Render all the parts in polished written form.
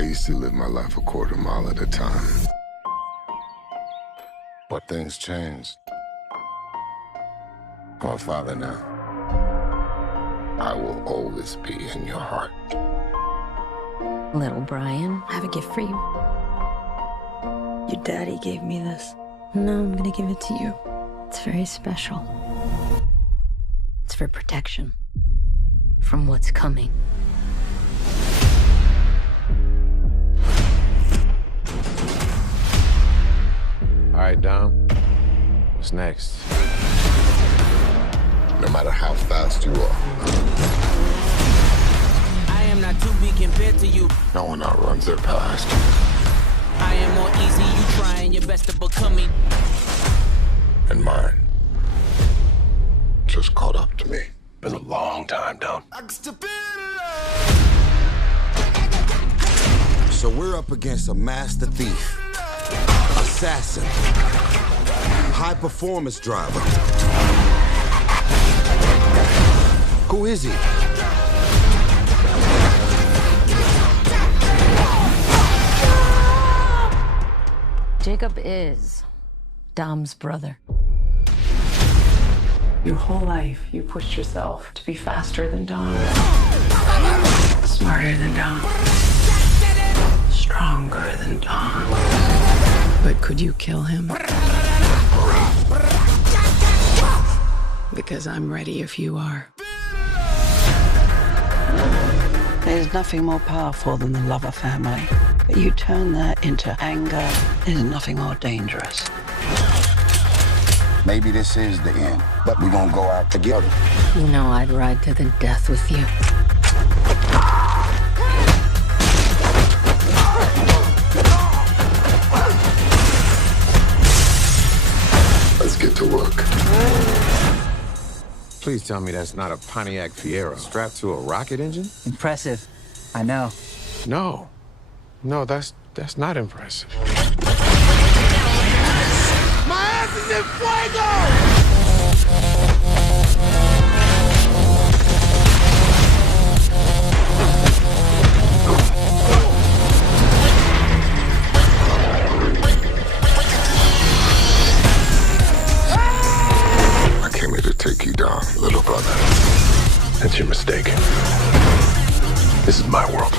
I used to live my life a quarter mile at a time. But things changed. I'm a father now. I will always be in your heart. Little Brian, I have a gift for you. Your daddy gave me this. No, I'm gonna give it to you. It's very special. It's for protection from what's coming. All right, Dom. What's next? No matter how fast you are, I am not to be compared to you. no one outruns their past. I am more easy, you trying your best to become me. And mine just caught up to me. Been a long time, Dom. So we're up against a master thief, assassin, high-performance driver. Who is he? Jacob is Dom's brother. Your whole life, you pushed yourself to be faster than Dom, smarter than Dom, stronger than Dom. But could you kill him? Because I'm ready if you are. There's nothing more powerful than the love of family. But you turn that into anger, there's nothing more dangerous. Maybe this is the end, but we're gonna go out together. You know I'd ride to the death with you. Let's get to work. Please tell me that's not a Pontiac Fiero strapped to a rocket engine? Impressive. I know. No, that's not impressive. My ass is in fuego! I came here to take you down, little brother. That's your mistake. This is my world.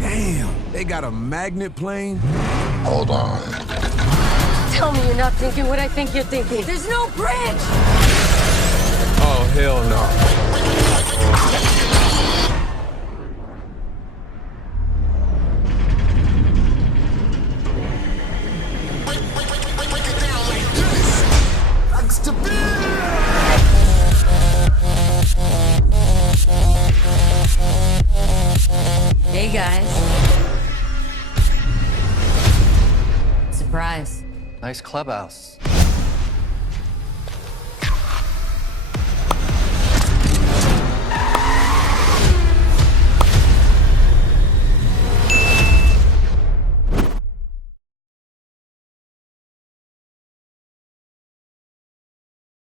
Damn, they got a magnet plane? Hold on. Tell me you're not thinking what I think you're thinking. There's no bridge! Oh, hell no. Hey, guys. Surprise. Nice clubhouse.